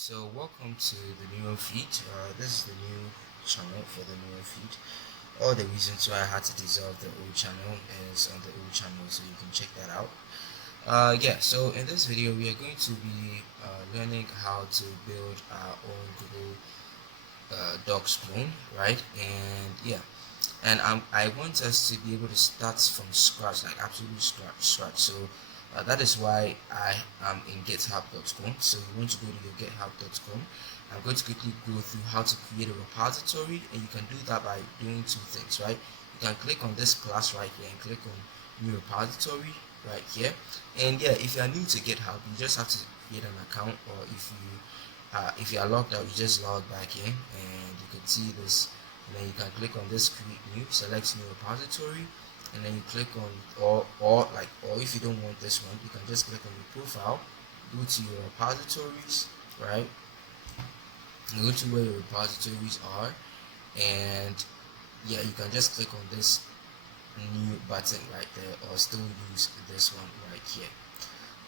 So welcome to the new feed. This is the new channel for the new feed. All the reasons why I had to dissolve the old channel is on the old channel, so you can check that out. So in this video we are going to be learning how to build our own Google Docs clone, right? I want us to be able to start from scratch, like absolutely scratch. So that is why I am in github.com. So you want to go to your github.com. I'm going to quickly go through how to create a repository, and you can do that by doing two things, right? You can click on this class right here and click on new repository right here. And yeah, if you are new to GitHub, you just have to create an account, or if you are logged out, you just log back in and you can see this, and then you can click on this create new, select new repository, and then you click on or if you don't want this one, you can just click on your profile, go to your repositories, right? Go to where your repositories are, and yeah, you can just click on this new button right there, or still use this one right here.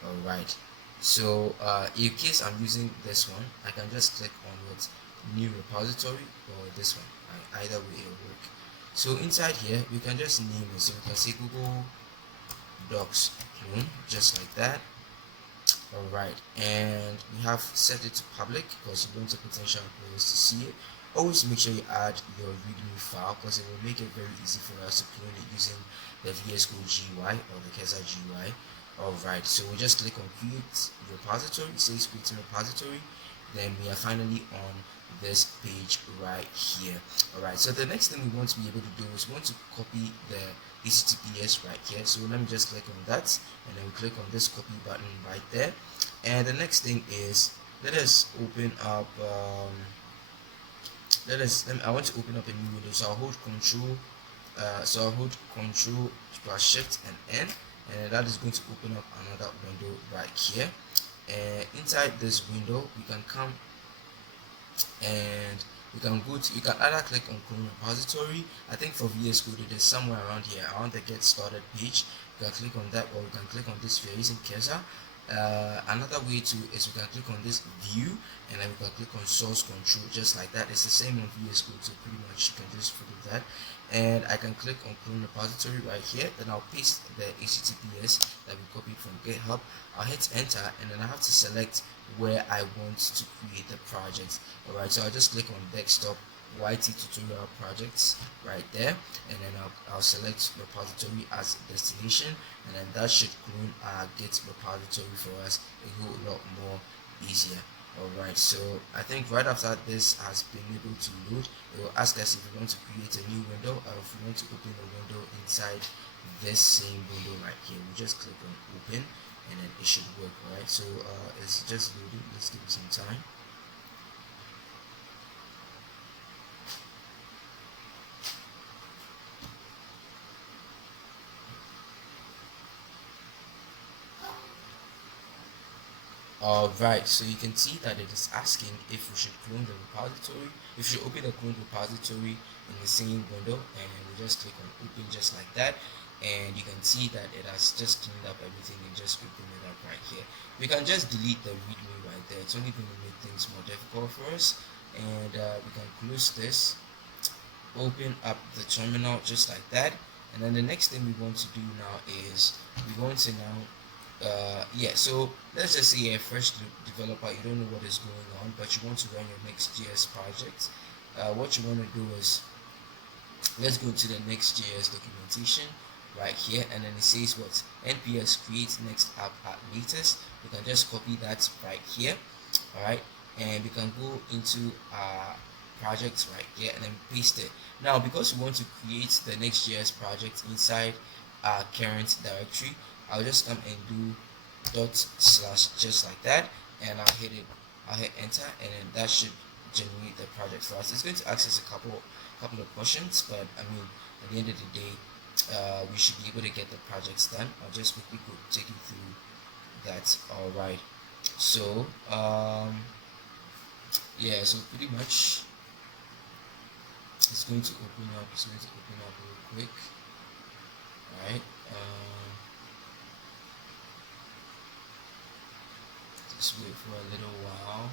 Alright, so in case I'm using this one, I can just click on what new repository, or this one. Either way it will work. So inside here we can just name it, so we can say Google Docs clone, just like that. Alright, and we have set it to public because you want the potential players to see it. Always make sure you add your readme file, because it will make it very easy for us to clone it using the VS Code GUI or the Kesa GUI. Alright, so we just click on create repository, it says create repository, then we are finally on this page right here. Alright, so the next thing we want to be able to do is we want to copy the HTTPS right here. So let me just click on that, and then we click on this copy button right there. And the next thing is, let us open up I want to open up a new window, so I'll hold control plus shift and N, and that is going to open up another window right here. And inside this window we can come and you can either click on clone repository. I think for VS Code it is somewhere around here around the get started page. You can click on that, or you can click on this if you're using Kesa. Another way to is we can click on this view, and then we can click on source control, just like that. It's the same on VS Code, so pretty much you can just follow that. And I can click on clone repository right here, then I'll paste the HTTPS that we copied from GitHub. I'll hit enter, and then I have to select where I want to create the project. Alright, so I'll just click on desktop YT tutorial projects right there, and then I'll select repository as destination, and then that should clone our Git repository for us a whole lot more easier. Alright, so I think right after this has been able to load, it will ask us if we want to create a new window, or if we want to open a window inside this same window right here. We just click on open, and then it should work. Alright, so it's just loading. Let's give it some time. Alright, so you can see that it is asking if we should clone the repository, if we should open the clone repository in the same window, and we just click on open just like that, and you can see that it has just cleaned up everything and just opened it up right here. We can just delete the readme right there. It's only going to make things more difficult for us, and we can close this, open up the terminal just like that, and then the next thing we want to do now is we want to now so let's just say you're a fresh developer, you don't know what is going on, but you want to run your Next.js project. What you want to do is, let's go to the Next.js documentation right here, and then it says what nps create next app at latest. You can just copy that right here. Alright, and we can go into our projects right here and then paste it. Now because we want to create the Next.js project inside our current directory, I'll just come and do /, just like that, and I'll hit enter, and then that should generate the project for us. It's going to access a couple of questions, but I mean, at the end of the day, we should be able to get the projects done. I'll just quickly go take you through that. Alright, so so pretty much it's going to open up real quick. Alright, just wait for a little while.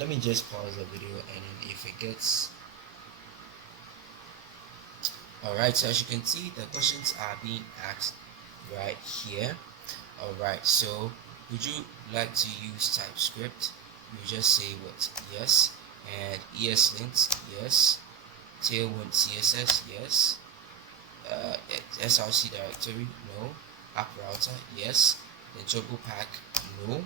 let me just pause the video, and then if it gets alright, so as you can see, the questions are being asked right here. Alright, so would you like to use TypeScript? You just say what? Yes. And ESLint, yes. Tailwind CSS, yes. SRC directory, no. App router, yes. Then Turbo Pack, no.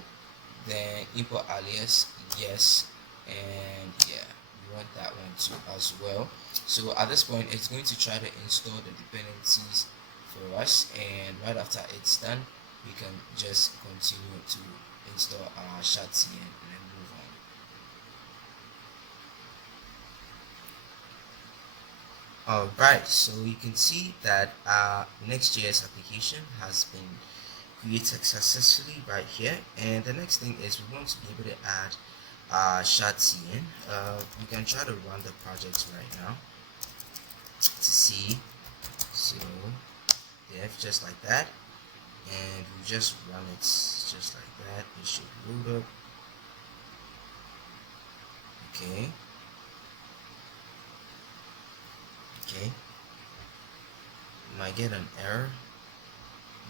Then import alias, yes. And yeah, we want that one too as well. So at this point, it's going to try to install the dependencies for us, and right after it's done, we can just continue to install our Shatsi and then move on. Alright, so you can see that our Next.js application has been created successfully right here, and the next thing is we want to be able to add Shatsi in. We can try to run the project right now to see. So dev, just like that, and we just run it just like that. It should load up. Okay. You might get an error,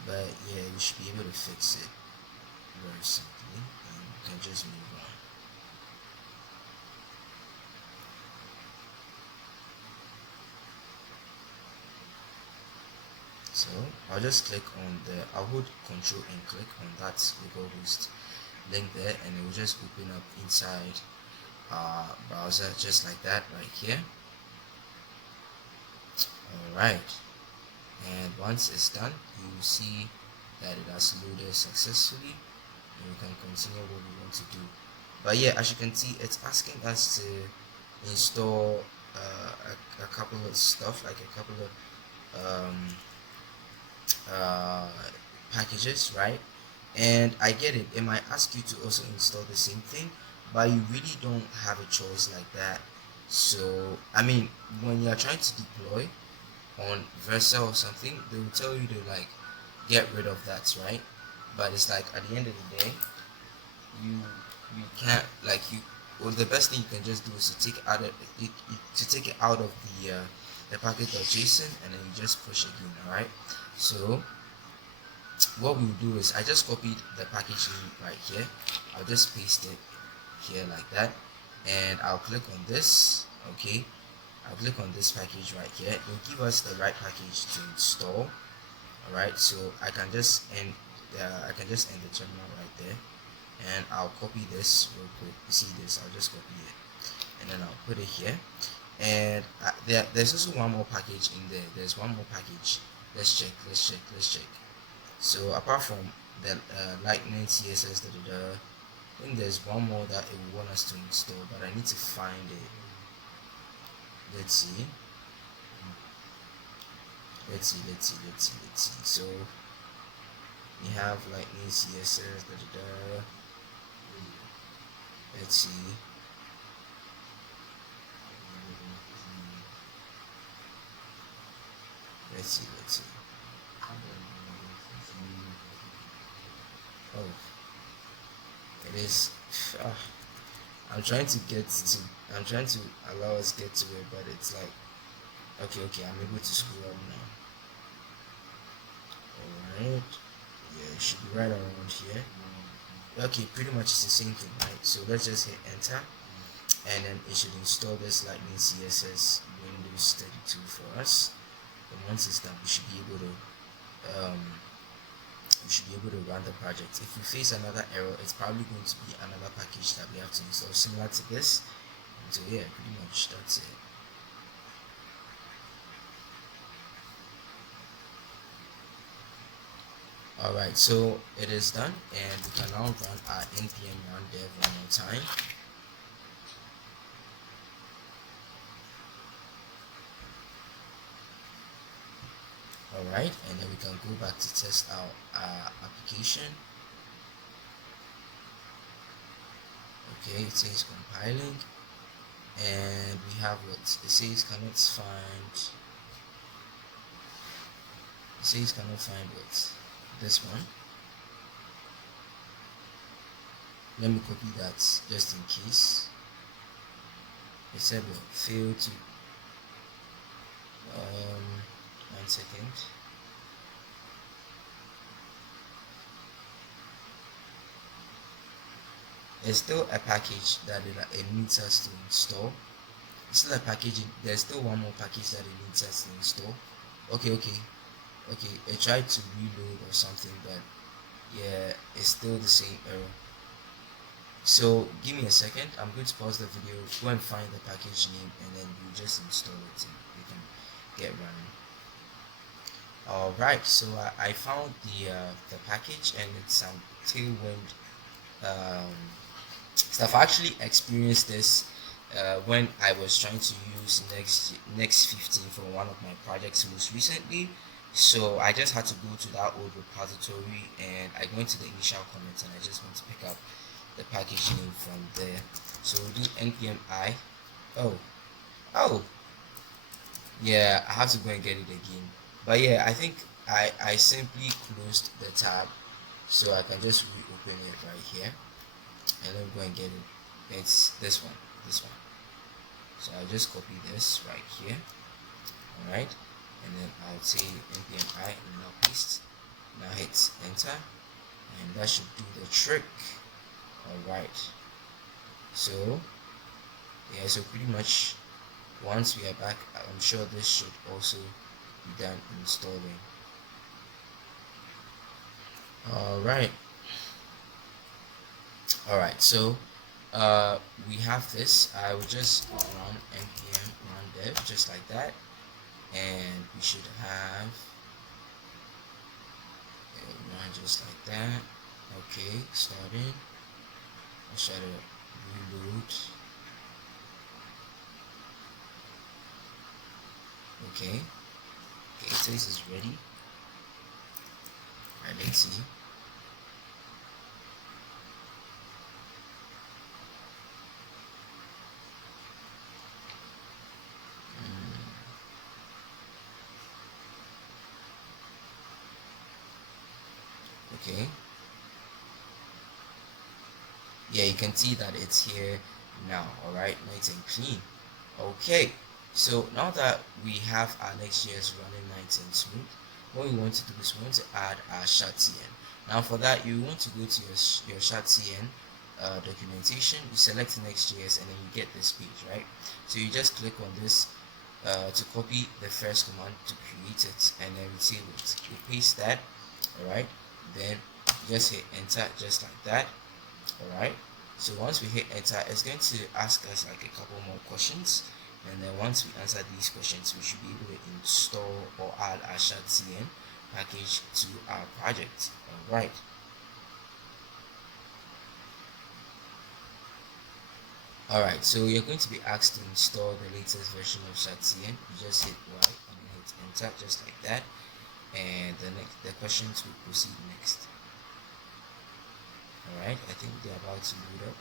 but yeah, we should be able to fix it very simply, and we can just move on. So I'll just click on I'll hold Control and click on that localhost link there, and it will just open up inside our browser just like that right here. Alright, and once it's done, you will see that it has loaded successfully, and we can continue what we want to do. But yeah, as you can see, it's asking us to install a couple of stuff, like a couple of packages, right? And I get it, it might ask you to also install the same thing, but you really don't have a choice like that. So I mean, when you're trying to deploy on Versa or something, they will tell you to like get rid of that, right? But it's like at the end of the day, you can't, like, well, the best thing you can just do is to take it out of the package.json, and then you just push again. Alright, so what we'll do is I just copied the package name right here. I'll just paste it here like that, and I'll click on this. Okay, I'll click on this package right here. It will give us the right package to install. Alright, so I can just end the terminal right there, and I'll copy this real quick. You see this? I'll just copy it, and then I'll put it here. And there's also one more package in there. There's one more package. Let's check. So apart from the lightning CSS, I think there's one more that it will want us to install, but I need to find it. Let's see. So we have lightning CSS. Let's see. Oh, it is. I'm trying to allow us get to it, but it's like, okay, I'm able to scroll up now. Alright, yeah, it should be right around here. Okay, pretty much it's the same thing, right? So let's just hit enter, and then it should install this lightning CSS Windows 32 for us. And once it's done, we should be able to run the project. If we face another error, it's probably going to be another package that we have to install similar to this. So yeah, pretty much that's it. Alright, so it is done, and we can now run our npm run dev one more time. Alright, and then we can go back to test out our application. Okay, it says compiling, and we have what it says cannot find. It says cannot find what this one. Let me copy that just in case. It said what? Failed to 1 second. There's still a package that it needs us to install. It's still a package. There's still one more package that it needs us to install. Okay. It tried to reload or something, but yeah, it's still the same error. So give me a second. I'm going to pause the video, go and find the package name, and then you just install it and you can get running. Alright, so I found the package, and it's some tailwind stuff. I actually experienced this when I was trying to use Next 15 for one of my projects most recently. So I just had to go to that old repository, and I go into the initial comments, and I just want to pick up the package name from there. So we'll do npm I. Oh yeah, I have to go and get it again. But yeah, I think I simply closed the tab, so I can just reopen it right here, and then go and get it. It's this one. So I'll just copy this right here. Alright, and then I'll say npm I, and now paste. Now hit enter, and that should do the trick. Alright, so yeah, so pretty much once we are back, I'm sure this should also be done installing. Alright, so we have this. I will just run npm run dev just like that, and we should have run just like that. Okay, starting. I'll try to reload. Okay, it says it's ready. Alright, let's see. Okay, yeah, you can see that it's here now. Alright, nice and clean. Okay, so now that we have our Next.js running nice and smooth, what we want to do is we want to add our shat.cn. Now for that, you want to go to your shat.cn documentation, you select Next.js, and then you get this page, right? So you just click on this to copy the first command to create it, and then save it. You paste that, alright, then you just hit enter just like that. Alright, so once we hit enter, it's going to ask us like a couple more questions, and then once we answer these questions, we should be able to install or add our shat.cn package to our project. Alright, so you're going to be asked to install the latest version of shat.cn. You just hit Y and then hit enter just like that, and the questions will proceed next. Alright, I think they're about to load up.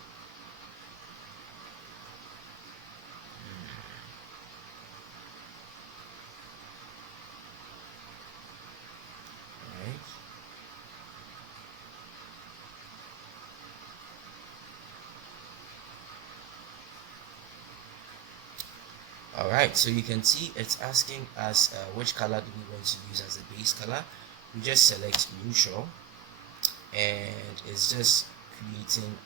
Alright, so you can see it's asking us which color do we want to use as a base color. We just select neutral, and it's just creating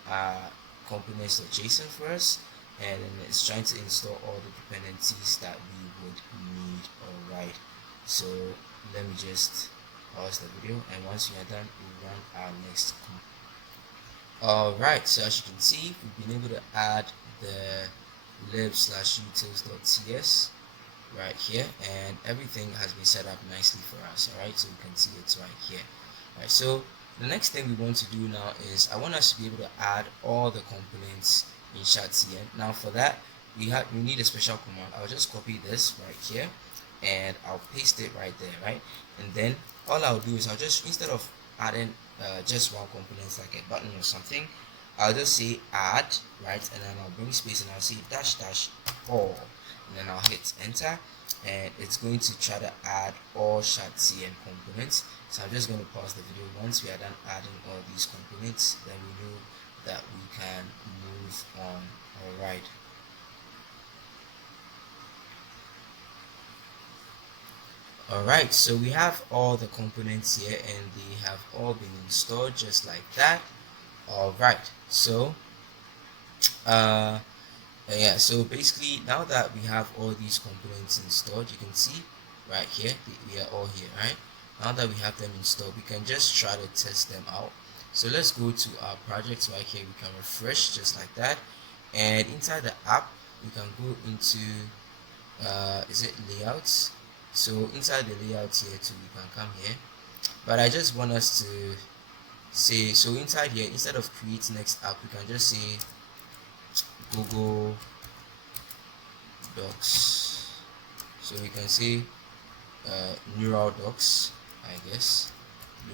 components.json for us, and then it's trying to install all the dependencies that we would need. Alright, so let me just pause the video, and once we are done, we'll run our next command. Alright, so as you can see, we've been able to add the lib/utils.cs right here, and everything has been set up nicely for us. Alright, so you can see it's right here. Alright, so the next thing we want to do now is I want us to be able to add all the components in shat.cn. Now for that, we need a special command. I'll just copy this right here, and I'll paste it right there, right? And then all I'll do is I'll just, instead of adding just one component like a button or something, I'll just say add, right, and then I'll bring space and I'll say -- all, and then I'll hit enter, and it's going to try to add all shat.cn components. So I'm just going to pause the video. Once we are done adding all these components, then we know that we can move on. Alright, Alright, so we have all the components here and they have all been installed just like that. Alright, so yeah, so basically now that we have all these components installed, you can see right here we are all here, right? Now that we have them installed, we can just try to test them out. So let's go to our projects right here. We can refresh just like that, and inside the app we can go into is it layouts. So inside the layouts here too, we can come here, but I just want us to say, so inside here, instead of create next app, we can just say Google Docs. So we can say neural docs, I guess,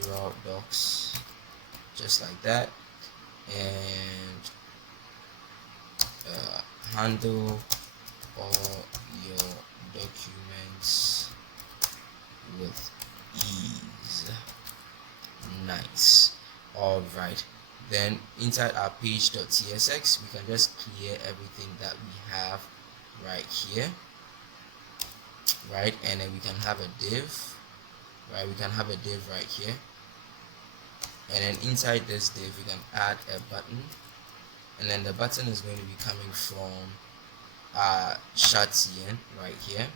neural docs, just like that, and handle all your documents with ease. Nice. Alright, then inside our page.tsx we can just clear everything that we have right here, right? And then we can have a div, right? We can have a div right here, and then inside this div we can add a button, and then the button is going to be coming from Shatien right here,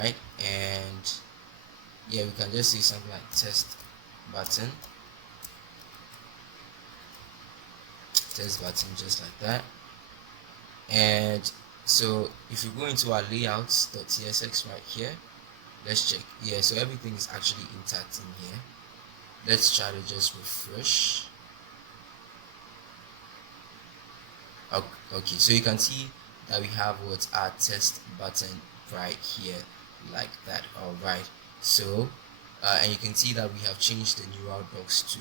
right? And yeah, we can just say something like test button, just like that. And so if you go into our layouts.tsx right here, let's check. Yeah, so everything is actually intact in here. Let's try to just refresh. Okay, so you can see that we have what our test button right here, like that. Alright, so and you can see that we have changed the neural docs to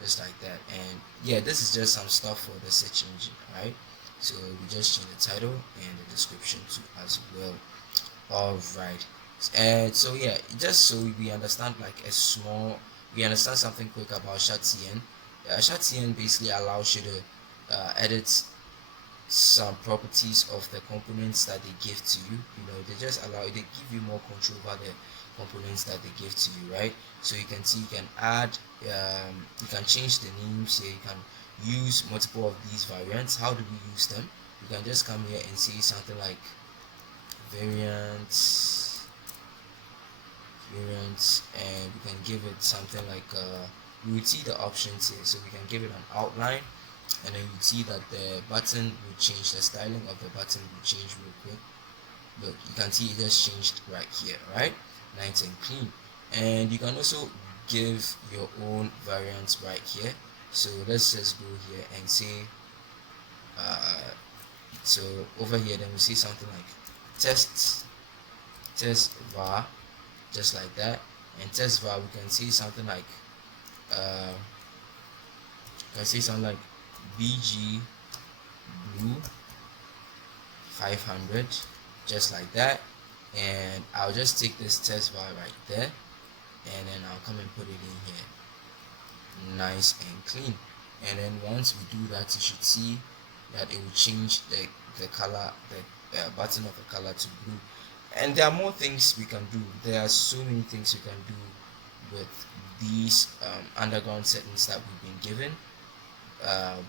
just like that. And yeah, this is just some stuff for the search engine, right? So we just change the title and the description too as well. Alright, and so yeah, just so we understand we understand something quick about Shatien. Shatien basically allows you to edit some properties of the components that they give to you. They just they give you more control over the components that they give to you, right? So you can see you can add you can change the names here. You can use multiple of these variants. How do we use them? You can just come here and say something like variants, and we can give it something like you would see the options here. So we can give it an outline, and then you see that the button will change, the styling of the button will change real quick. Look, you can see it just changed right here, right? Nice and clean. And you can also give your own variants right here. So let's just go here and say so over here then we see something like test var, just like that. And test var, we can see something like bg blue 500, just like that. And I'll just take this test var right there, and then I'll come and put it in here, nice and clean. And then once we do that, you should see that it will change the color, the button of the color to blue. And there are more things we can do. There are so many things we can do with these underground settings that we've been given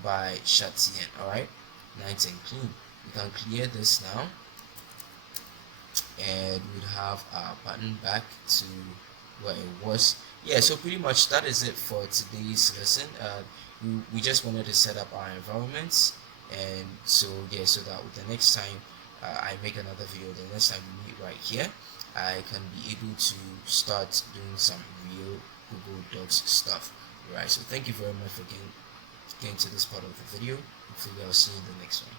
by Shatien. Alright, nice and clean. We can clear this now, and we'll have our button back to where it was. Yeah, so pretty much that is it for today's lesson. We just wanted to set up our environments, and so yeah, so that with the next time I make another video, the next time we meet right here, I can be able to start doing some real Google Docs stuff. Right, so thank you very much for getting to this part of the video. Hopefully I'll see you in the next one.